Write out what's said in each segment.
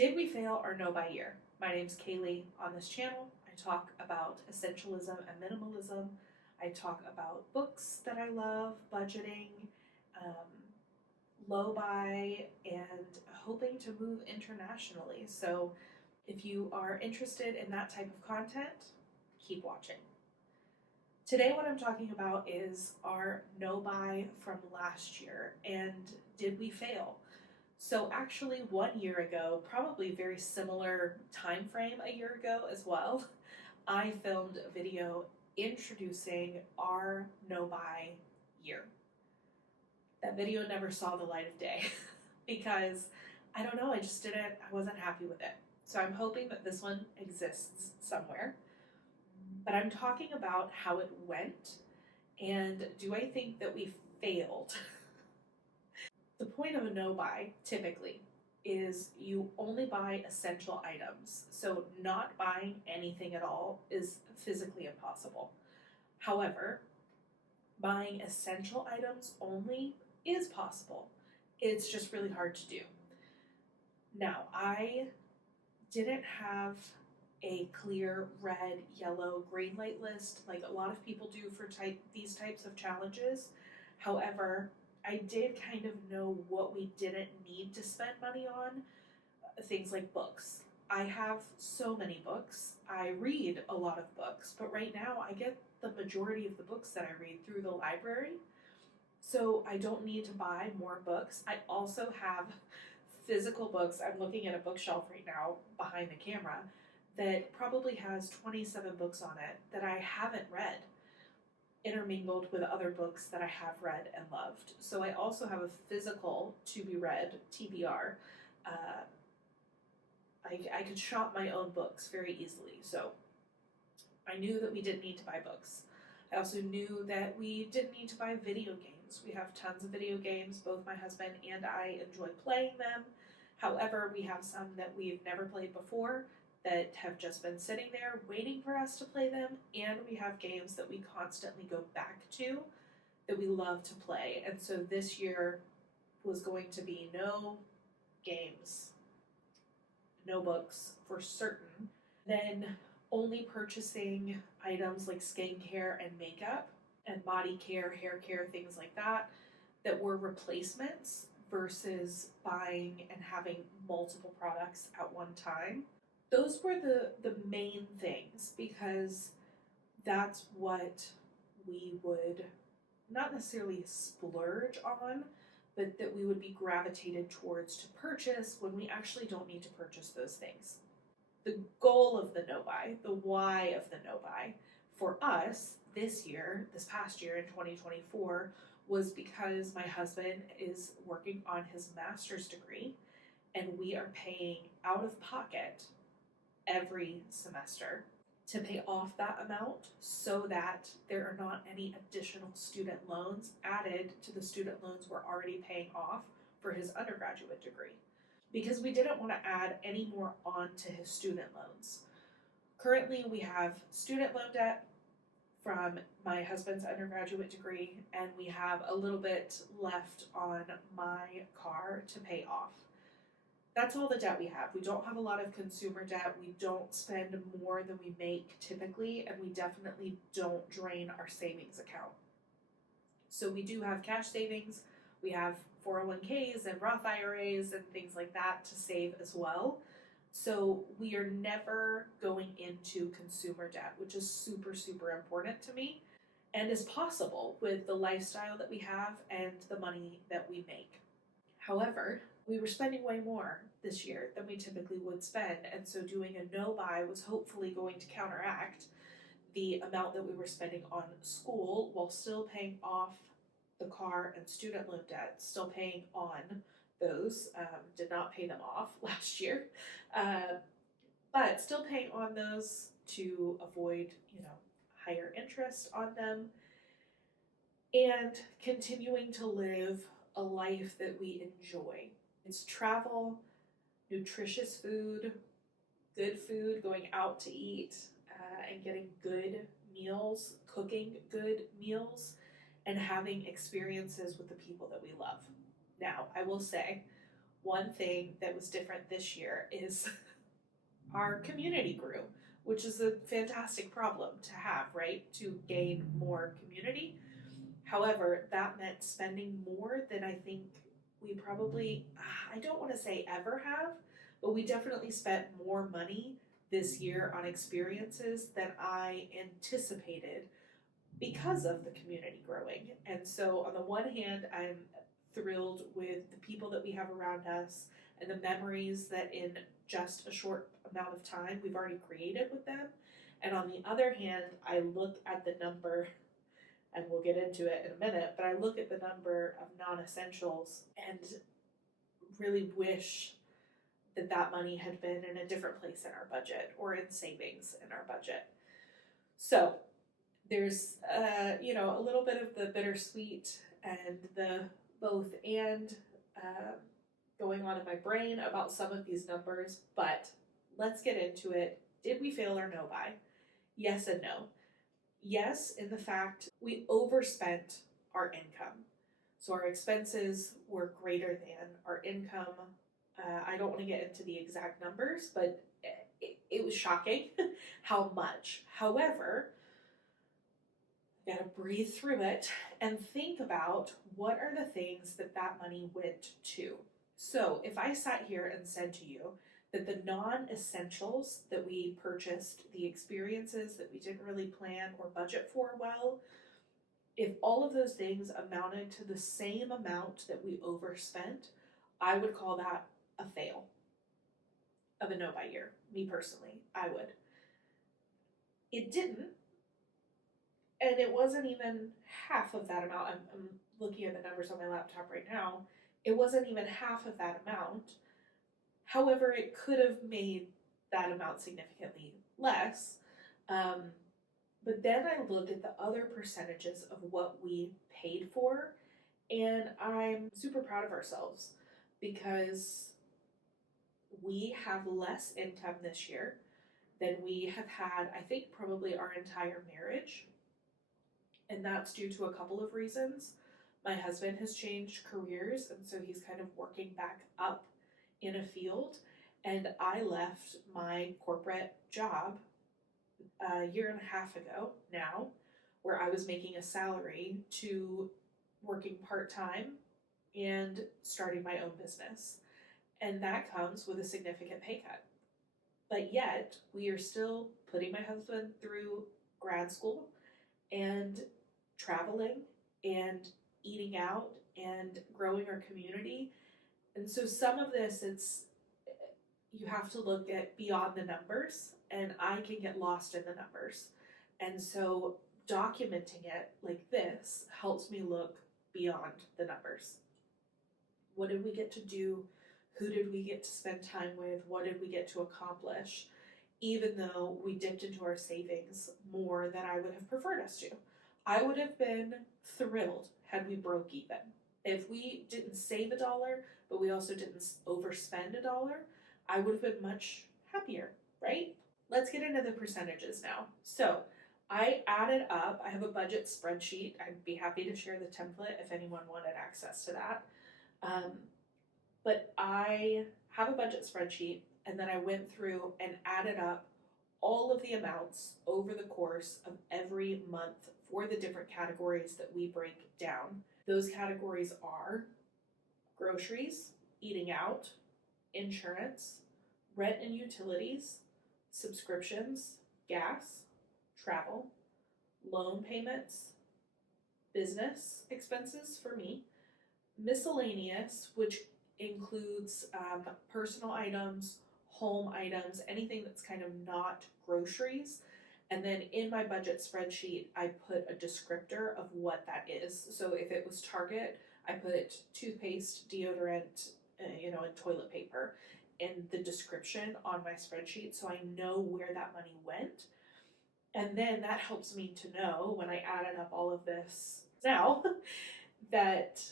Did we fail our no buy year? My name's Kaylee. On this channel, I talk about essentialism and minimalism. I talk about books that I love, budgeting, um, low buy, and hoping to move internationally. So if you are interested in that type of content, keep watching. Today, what I'm talking about is our no buy from last year and did we fail? So actually 1 year ago, probably very similar time frame a year ago as well, I filmed a video introducing our no buy year. That video never saw the light of day because I don't know, I wasn't happy with it. So I'm hoping that this one exists somewhere. But I'm talking about how it went and do I think that we failed? The point of a no buy, typically, is you only buy essential items. So not buying anything at all is physically impossible. However, buying essential items only is possible. It's just really hard to do. Now, I didn't have a clear red, yellow, green light list like a lot of people do for these types of challenges. However, I did kind of know what we didn't need to spend money on, things like books. I have so many books. I read a lot of books, but right now I get the majority of the books that I read through the library. So I don't need to buy more books. I also have physical books. I'm looking at a bookshelf right now behind the camera that probably has 27 books on it that I haven't read, intermingled with other books that I have read and loved. So I also have a physical to be read TBR. I could shop my own books very easily. So I knew that we didn't need to buy books. I also knew that we didn't need to buy video games. We have tons of video games. Both my husband and I enjoy playing them. However, we have some that we've never played before that have just been sitting there waiting for us to play them, and we have games that we constantly go back to that we love to play. And so this year was going to be no games, no books for certain, then only purchasing items like skincare and makeup and body care, hair care, things like that, that were replacements versus buying and having multiple products at one time. Those were the main things because that's what we would not necessarily splurge on, but that we would be gravitated towards to purchase when we actually don't need to purchase those things. The goal of the no buy, the why of the no buy for us this past year in 2024, was because my husband is working on his master's degree and we are paying out of pocket every semester to pay off that amount so that there are not any additional student loans added to the student loans we're already paying off for his undergraduate degree, because we didn't want to add any more on to his student loans. Currently, we have student loan debt from my husband's undergraduate degree, and we have a little bit left on my car to pay off. That's all the debt we have. We don't have a lot of consumer debt. We don't spend more than we make typically, and we definitely don't drain our savings account. So we do have cash savings. We have 401ks and Roth IRAs and things like that to save as well. So we are never going into consumer debt, which is super, super important to me and is possible with the lifestyle that we have and the money that we make. However, we were spending way more this year than we typically would spend, and so doing a no buy was hopefully going to counteract the amount that we were spending on school while still paying off the car and student loan debt, still paying on those, did not pay them off last year, but still paying on those to avoid, higher interest on them, and continuing to live a life that we enjoy. It's travel, nutritious food, good food, going out to eat, and getting good meals, cooking good meals, and having experiences with the people that we love. Now, I will say, One thing that was different this year is our community grew, which is a fantastic problem to have, right? To gain more community. However, that meant spending more than I think we probably, I don't want to say ever have, but we definitely spent more money this year on experiences than I anticipated because of the community growing. And so, on the one hand, I'm thrilled with the people that we have around us and the memories that in just a short amount of time we've already created with them. And on the other hand, I look at the number, and we'll get into it in a minute, but I look at the number of non essentials and really wish that that money had been in a different place in our budget or in savings in our budget. So, there's a little bit of the bittersweet and the both and going on in my brain about some of these numbers, but let's get into it. Did we fail our no buy? Yes and no. Yes, in the fact we overspent our income. So our expenses were greater than our income. I don't want to get into the exact numbers, but it was shocking how much. However, you gotta breathe through it and think about what are the things that that money went to. So if I sat here and said to you that the non-essentials that we purchased, the experiences that we didn't really plan or budget for well, if all of those things amounted to the same amount that we overspent, I would call that a fail of a no buy year. Me personally, I would. It didn't. And it wasn't even half of that amount. I'm looking at the numbers on my laptop right now. It wasn't even half of that amount. However, it could have made that amount significantly less. But then I looked at the other percentages of what we paid for, and I'm super proud of ourselves because we have less income this year than we have had, I think, probably our entire marriage. And that's due to a couple of reasons. My husband has changed careers, and so he's kind of working back up in a field. And I left my corporate job a year and a half ago now, where I was making a salary, to working part-time and starting my own business. And that comes with a significant pay cut. But yet, we are still putting my husband through grad school and traveling and eating out and growing our community. And so some of this, you have to look at beyond the numbers, and I can get lost in the numbers. And so documenting it like this helps me look beyond the numbers. What did we get to do? Who did we get to spend time with? What did we get to accomplish? Even though we dipped into our savings more than I would have preferred us to. I would have been thrilled had we broke even. If we didn't save $1, but we also didn't overspend $1, I would have been much happier, right? Let's get into the percentages now. So I added up, I have a budget spreadsheet. I'd be happy to share the template if anyone wanted access to that. But I have a budget spreadsheet, and then I went through and added up all of the amounts over the course of every month for the different categories that we break down. Those categories are groceries, eating out, insurance, rent and utilities, subscriptions, gas, travel, loan payments, business expenses for me, miscellaneous, which includes personal items, home items, anything that's kind of not groceries. And then in my budget spreadsheet, I put a descriptor of what that is. So if it was Target, I put toothpaste, deodorant, and toilet paper in the description on my spreadsheet, so I know where that money went. And then that helps me to know, when I added up all of this now, that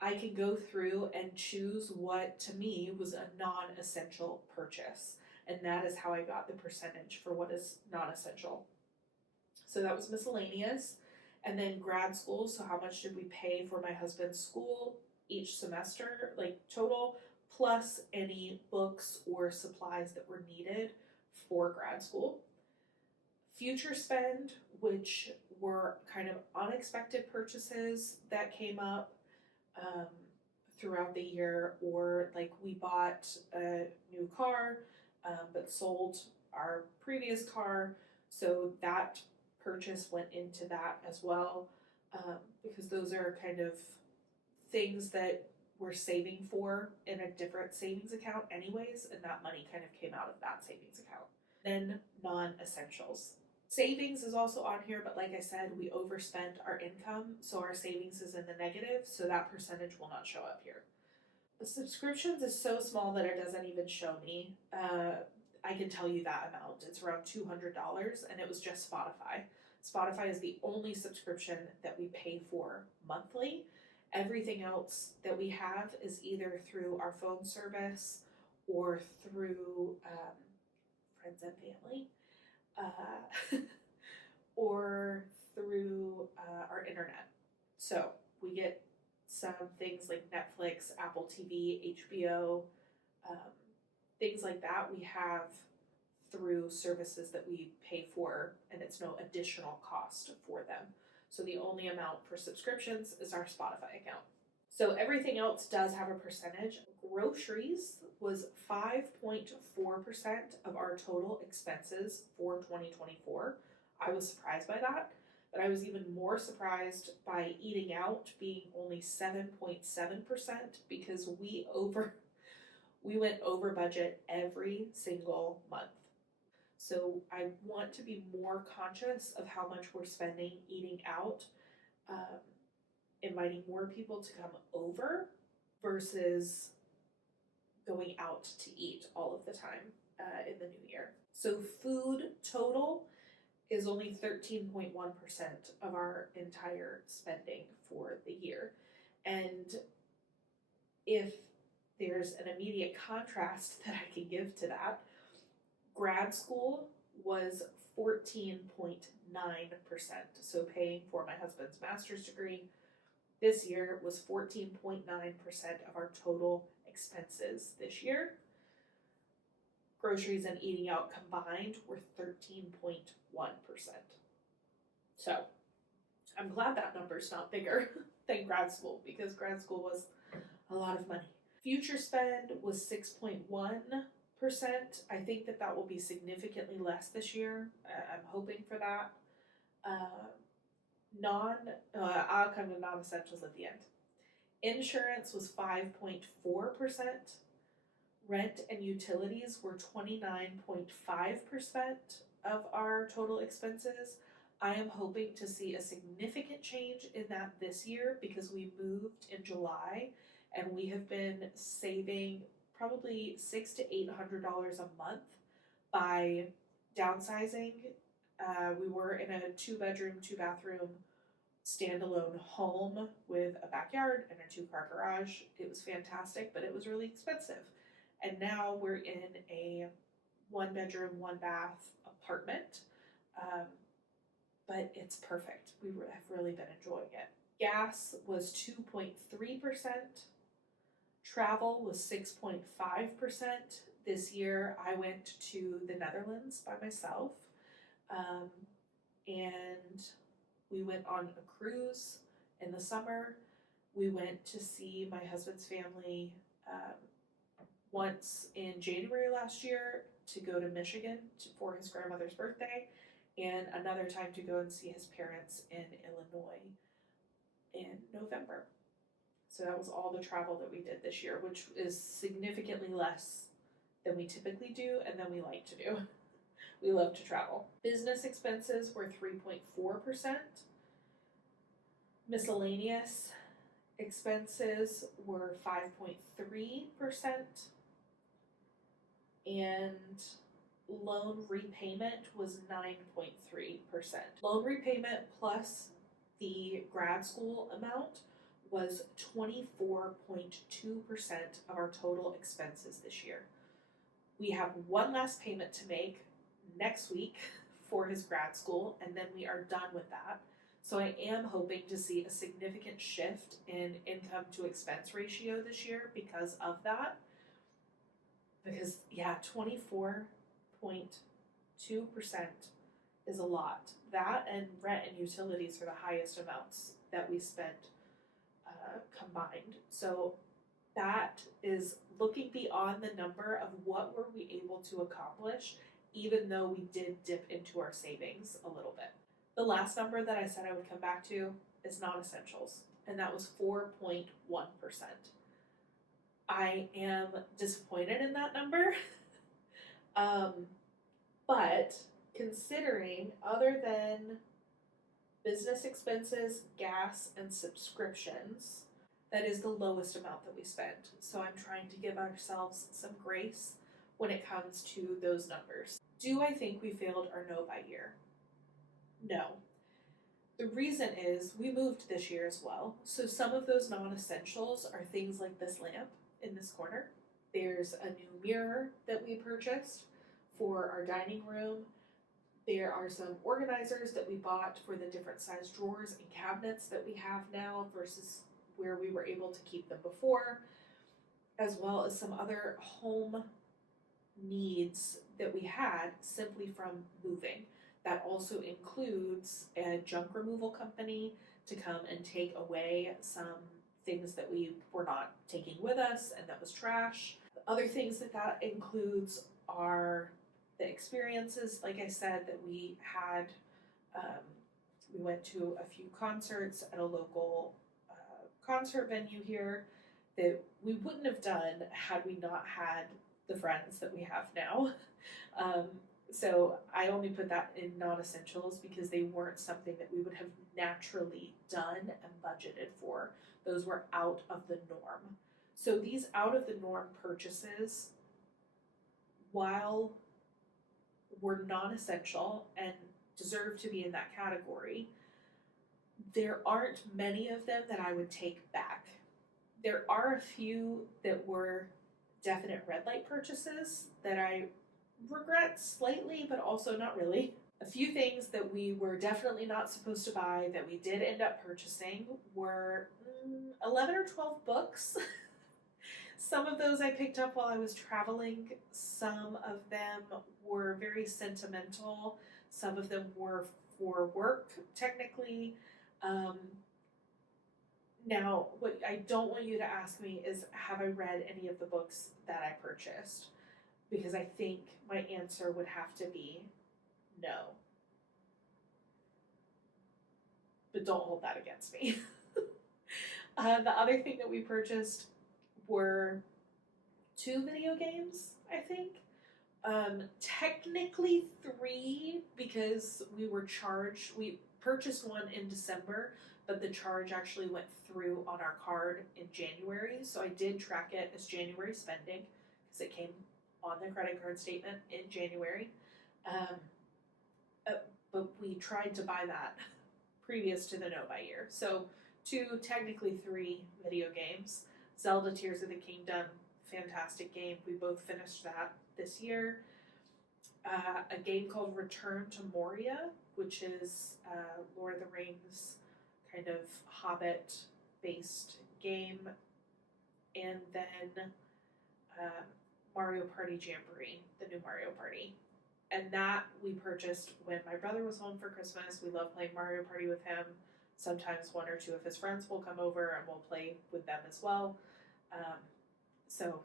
I can go through and choose what to me was a non-essential purchase. And that is how I got the percentage for what is non-essential. So that was miscellaneous. And then grad school, so how much did we pay for my husband's school each semester, like total, plus any books or supplies that were needed for grad school. Future spend, which were kind of unexpected purchases that came up um, throughout the year, or like we bought a new car but sold our previous car, so that purchase went into that as well, because those are kind of things that we're saving for in a different savings account anyways, and that money kind of came out of that savings account. Then non-essentials. Savings is also on here, but like I said, we overspent our income, so our savings is in the negative, so that percentage will not show up here. The subscriptions is so small that it doesn't even show me. I can tell you that amount. It's around $200, and it was just Spotify. Spotify is the only subscription that we pay for monthly. Everything else that we have is either through our phone service or through friends and family, or through our internet. So we get some things like Netflix, Apple TV, HBO, things like that we have through services that we pay for, and it's no additional cost for them. So the only amount for subscriptions is our Spotify account. So everything else does have a percentage. Groceries was 5.4% of our total expenses for 2024. I was surprised by that, but I was even more surprised by eating out being only 7.7% because we went over budget every single month. So I want to be more conscious of how much we're spending eating out, inviting more people to come over versus going out to eat all of the time in the new year. So food total is only 13.1% of our entire spending for the year. And if there's an immediate contrast that I can give to that, grad school was 14.9%. So paying for my husband's master's degree this year was 14.9% of our total expenses this year. Groceries and eating out combined were 13.1%. So I'm glad that number's not bigger than grad school, because grad school was a lot of money. Future spend was 6.1%. I think that will be significantly less this year. I'm hoping for that. I'll come to non-essentials at the end. Insurance was 5.4%. Rent and utilities were 29.5% of our total expenses. I am hoping to see a significant change in that this year because we moved in July and we have been saving probably $600 to $800 a month by downsizing. We were in a 2-bedroom, 2-bathroom standalone home with a backyard and a 2-car garage. It was fantastic, but it was really expensive. And now we're in a 1-bedroom, 1-bath apartment, but it's perfect. We have really been enjoying it. Gas was 2.3%. Travel was 6.5%. This year I went to the Netherlands by myself, and we went on a cruise in the summer. We went to see my husband's family once in January last year to go to Michigan for his grandmother's birthday, and another time to go and see his parents in Illinois in November. So that was all the travel that we did this year, which is significantly less than we typically do and than we like to do. We love to travel. Business expenses were 3.4%. Miscellaneous expenses were 5.3%. And loan repayment was 9.3%. Loan repayment plus the grad school amount was 24.2% of our total expenses this year. We have one last payment to make next week for his grad school, and then we are done with that. So I am hoping to see a significant shift in income to expense ratio this year because of that. Because, yeah, 24.2% is a lot. That and rent and utilities are the highest amounts that we spent combined. So that is looking beyond the number of what were we able to accomplish, even though we did dip into our savings a little bit. The last number that I said I would come back to is non-essentials, and that was 4.1%. I am disappointed in that number. But considering other than business expenses, gas, and subscriptions, that is the lowest amount that we spent. So I'm trying to give ourselves some grace when it comes to those numbers. Do I think we failed our no buy year? No. The reason is we moved this year as well. So some of those non-essentials are things like this lamp in this corner. There's a new mirror that we purchased for our dining room. There are some organizers that we bought for the different size drawers and cabinets that we have now versus where we were able to keep them before, as well as some other home needs that we had simply from moving. That also includes a junk removal company to come and take away some things that we were not taking with us and that was trash. Other things that includes are the experiences, like I said, that we had. We went to a few concerts at a local concert venue here that we wouldn't have done had we not had the friends that we have now. So I only put that in non-essentials because they weren't something that we would have naturally done and budgeted for. Those were out of the norm. So these out of the norm purchases, while were non-essential and deserve to be in that category, there aren't many of them that I would take back. There are a few that were definite red light purchases that I regret slightly, but also not really. A few things that we were definitely not supposed to buy that we did end up purchasing were 11 or 12 books. Some of those I picked up while I was traveling. Some of them were very sentimental. Some of them were for work, technically. Now, what I don't want you to ask me is, have I read any of the books that I purchased? Because I think my answer would have to be no. But don't hold that against me. The other thing that we purchased were 2 video games, I think. Technically 3 because we were charged. We purchased one in December, but the charge actually went through on our card in January. So I did track it as January spending because it came on the credit card statement in January. But we tried to buy that previous to the no buy year. So 2, technically 3 video games. Zelda Tears of the Kingdom, fantastic game. We both finished that this year. A game called Return to Moria, which is Lord of the Rings kind of Hobbit-based game. And then Mario Party Jamboree, the new Mario Party. And that we purchased when my brother was home for Christmas. We love playing Mario Party with him. Sometimes 1 or 2 of his friends will come over and we'll play with them as well. So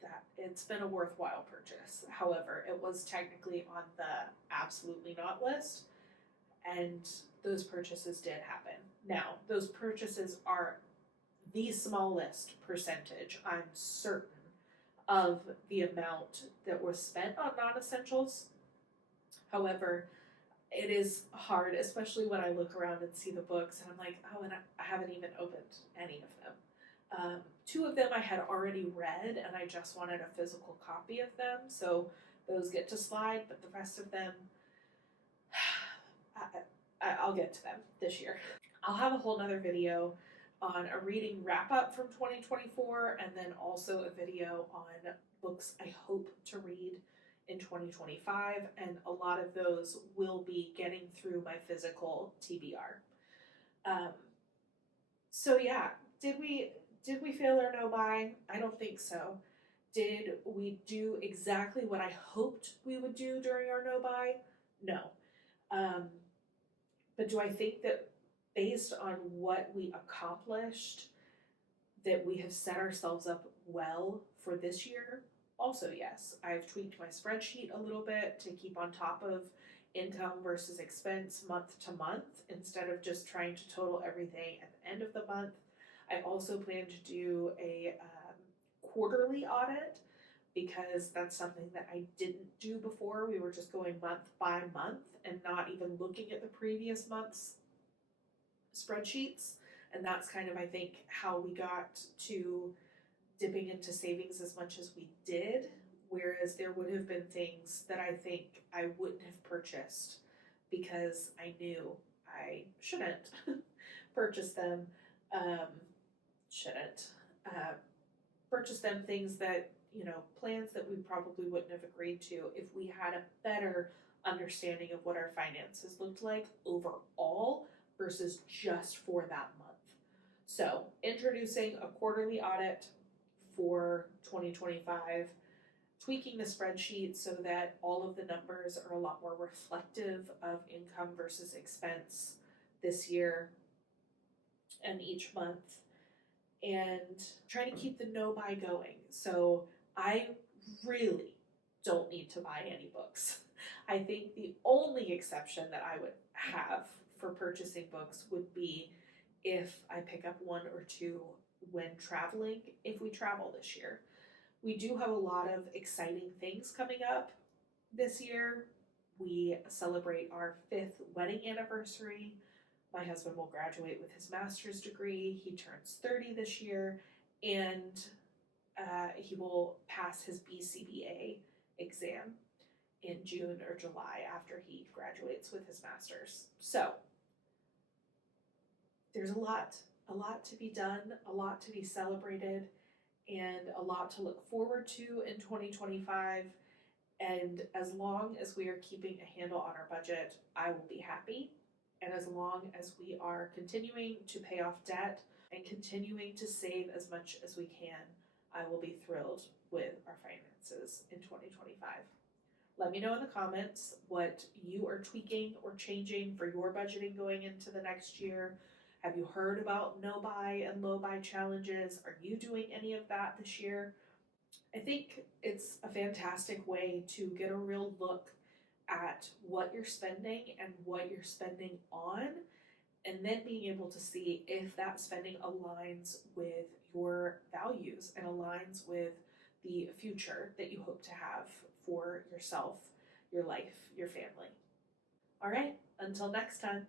that it's been a worthwhile purchase. However, it was technically on the absolutely not list, and those purchases did happen. Now, those purchases are the smallest percentage, I'm certain, of the amount that was spent on non-essentials. However, it is hard, especially when I look around and see the books and I'm like, oh, and I haven't even opened any of them. 2 of them I had already read and I just wanted a physical copy of them, so those get to slide, but the rest of them, I'll get to them this year. I'll have a whole nother video on a reading wrap up from 2024 and then also a video on books I hope to read in 2025, and a lot of those will be getting through my physical TBR. So yeah, did we fail or no buy? I don't think so. Did we do exactly what I hoped we would do during our no buy? No. Um, but do I think that based on what we accomplished, that we have set ourselves up well for this year? Also, yes. I've tweaked my spreadsheet a little bit to keep on top of income versus expense month to month instead of just trying to total everything at the end of the month. I also plan to do a quarterly audit because that's something that I didn't do before. We were just going month by month and not even looking at the previous month's spreadsheets. And that's kind of, I think, how we got to dipping into savings as much as we did. Whereas there would have been things that I think I wouldn't have purchased because I knew I shouldn't purchase them. Shouldn't purchase them, things that, plans that we probably wouldn't have agreed to if we had a better understanding of what our finances looked like overall versus just for that month. So, introducing a quarterly audit for 2025, tweaking the spreadsheet so that all of the numbers are a lot more reflective of income versus expense this year and each month, and trying to keep the no buy going. So I really don't need to buy any books. I think the only exception that I would have for purchasing books would be if I pick up one or two when traveling, if we travel this year. We do have a lot of exciting things coming up this year. We celebrate our 5th wedding anniversary. My husband will graduate with his master's degree. He turns 30 this year, and he will pass his BCBA exam in June or July after he graduates with his master's. So there's a lot to be done, a lot to be celebrated, and a lot to look forward to in 2025. And as long as we are keeping a handle on our budget, I will be happy. And as long as we are continuing to pay off debt and continuing to save as much as we can, I will be thrilled with our finances in 2025. Let me know in the comments what you are tweaking or changing for your budgeting going into the next year. Have you heard about no buy and low buy challenges? Are you doing any of that this year? I think it's a fantastic way to get a real look at what you're spending and what you're spending on, and then being able to see if that spending aligns with your values and aligns with the future that you hope to have for yourself, your life, your family. All right, until next time.